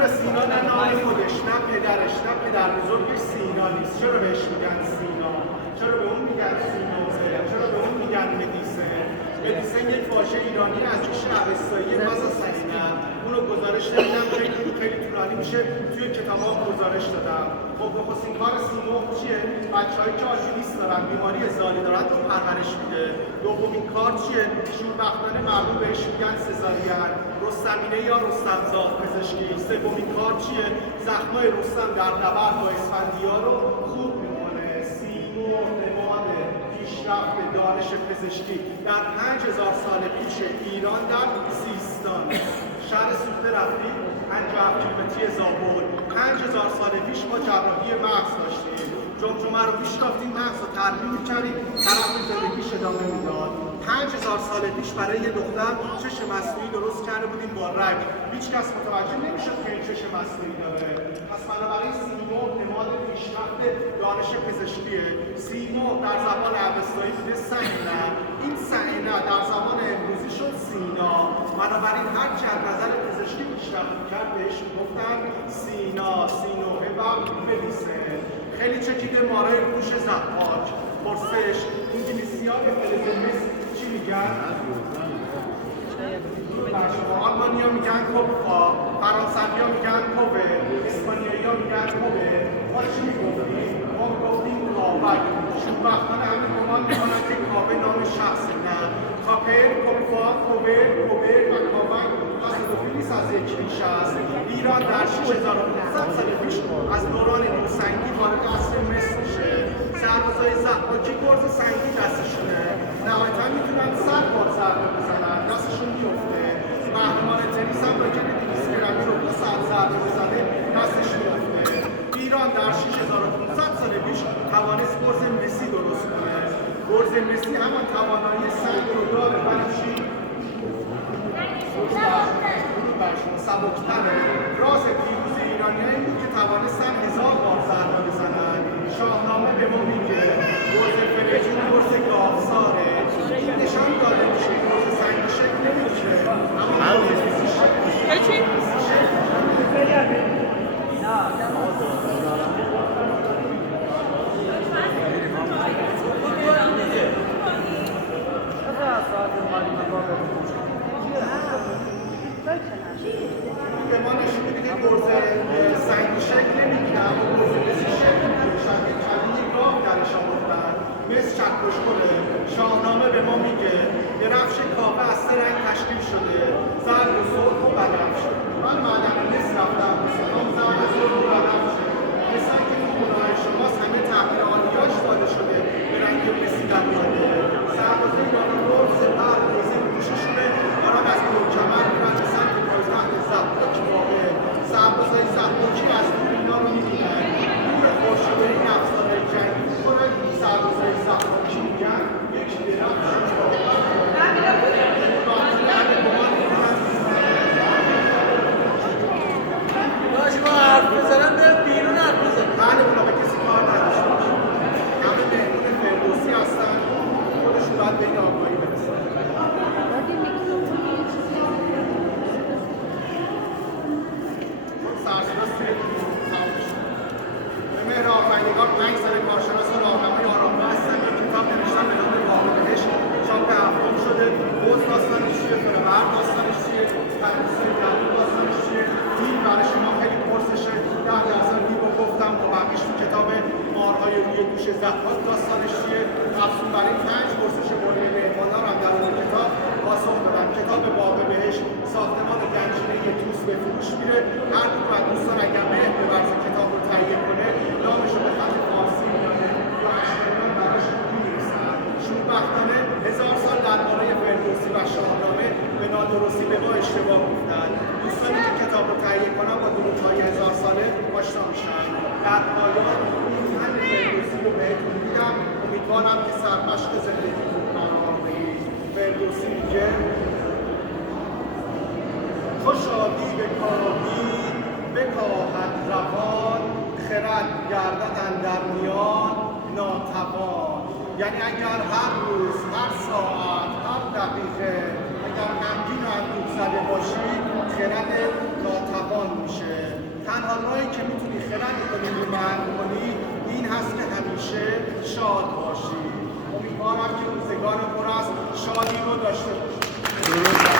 کوه سینا نه نام خودش، نه پدرش، نه پدر بزرگش سینا نیست. چرا بهش میگن سینا؟ چرا به اون میگن سینوزه؟ چرا به اون میگن مدیسن؟ مدیسن یک واژه ایرانی از ریشه اوستایی مازاسلینا. اونو گزارش دادم، خیلی طولانی میشه، توی کتابام گزارش دادم. خب نخستین کار سیمرغ چیه؟ بچه‌هایی که آژیلیس دارن، بیماری ازالی دارن، رو پرورش میده. دومین کار چیه؟ شوربختانه معروف بهش میگن سزارین، رستمینه یا رستمزاد پزشکی. سومین کار چیه؟ زخمای رستم در نبرد با اسفندیار رو خوب میکنه. سیمرغ نماد پیشرفت دانش پزشکی در 5000 سال پیش ایران در سیستان. شهر سوخته رفتیم، 57 کیلومتری زابل. 5000 سال پیش ما جراحی مغز داشتیم. جمجمه رو میشکافتیم، مغز رو ترمیم میکردیم، طرف زندگیش ادامه میداد. 5000 سال پیش برای یه دختر چشم مصنوعی درست کرده بودیم با رگ. هیچ کس متوجه نمیشد که این چشم مصنوعی داره. پس بنابراین سیمرغ نماد پیشرفت دانش پزشکیه. سیمرغ در زبان اوستایی بوده سعینه، این سعینه در زبان امروزی شد سینا. بنابراین هر چی از نظر پزشکی پیشرفت کرد بهش میگفتن سینا، سینوه و مدیسن. خیلی چکیده مارای گوش ضحاک. پرسش انگلیسی‌ها به فلزمس چی میگن؟ آلمانی‌ها میگن کوپا، فرانسوی‌ها میگن کوبه، اسپانیایی‌ها میگن کوبه. ما چی میگفتیم؟ ما میگفتیم کاوک. شوربختانه همه گمان میکنن که کاوه نام شخصه. نه، کاپر، کوپا، کوبر، کوبر و کاوک تصادفی از یک ریشه است. ایران در 6500 سال پیش از دوران نوسنگی وارد عصر مصر میشه. سربازای ضحاکی گرز سنگی دستشونه، نهایتا میتونن 100 بار ضربه بزنن، دستشون میفته. قهرمان تنیس هم راکت 200 گرمی رو 2 ساعت ضربه بزنه، دستش میفته. ایران در 6500 سال پیش توانست گرز مسی درست کنه. گرز مسی همان توانایی سنگ رو داره، ولی چی؟ سبکتره. راز پیروز ایرانیایی بود که توانستن 1000 بار ضربه بزنن. شاهنامه به ما میگه گرز فرجون گرز گاوساره. این نشان داده میشه گرز سنگی شکل نمیشه، اما گرز مسی شکل میشه. به ما نشون میده که گرز سنگی شکل نمیگیره، اما گرز مسی شکل میگیره. شکل چندی گاو درش آوردن، مثل چکش کنه. شاهنامه به ما میگه درفش کاوه از 3 رنگ تشکیل شده، زرد و سرخ و بنفش. من معدن مس رفتم، هم زرد و سرخ و بنفش. مثلا که تو خونه‌های شماست همه تغییر آلیاژ داده شده، به رنگ مسی در اومده. سربازای ایرانی گرز سپر نیزه پوششونه دارن از پرکمر میرن به سمت پایتخت ضحاک واقع. سربازای ضحاکی از دور اینا رو میبینن، نور خورشیدی افسانه‌های جنگی میکنن. سربازای ضحاکی میگن یک درفش داشت با حرف بزنم برم بیرون حرف بزنم. بله، اونا به کسی کار نداشته باشه. همه مهمون فردوسی هستن، خودشون باید به این آگاهی برسن. سرسلاس توی تمام شد. به مهر آفرینگار 5 سال کارشناس و راهنمای آرامگاه هستن. یک کتاب نوشتن به نام راه بهشت، چاپ 7 شده. بز داستانش چیه؟ فرآورد داستانش چیه؟ تدریس جدول داستانش چیه؟ دین برای شما خیلی پرسشه. 10% دیو گفتم با بقیش تو کتاب مارهای روی گوش ضحاک داستانش چیه؟ افزون برای 5 پرسش مورد مهماندار هم در اون کتاب پاسخ دادم. کتاب باغ بهشت ساختمان گنجینه توس به فروش میره. هر کدوم از دوستان اگر مهر بورزه کتاب رو تهیه کنه، نامش رو به خط فارسی میاره یا اشتباهی براش می‌نویسن. شوربختانه 1000 سال درباره فردوسی و شاهنامه به نادرستی به ما اشتباه گفتن. دوستانی که کتاب رو تهیه کنن با درودهای 1000 ساله آشنا میشن. در پایان این فن فردوسی رو بهتون میگم. امیدوارم که سرمشق زندگیتون قرار بگیرید. فردوسی میگه خوشابی به کاری بکاهد روان، خرد گردد اندر میان ناتوان. یعنی اگر هر روز، هر ساعت، هر دقیقه اگر غمگین و اندوه زده باشی، خرد ناتوان میشه. راهی که میتونی خرد کنی رو من کنی این هست که همیشه شاد باشی. امیدوارم که روزگار پر از شادی رو داشته باشی.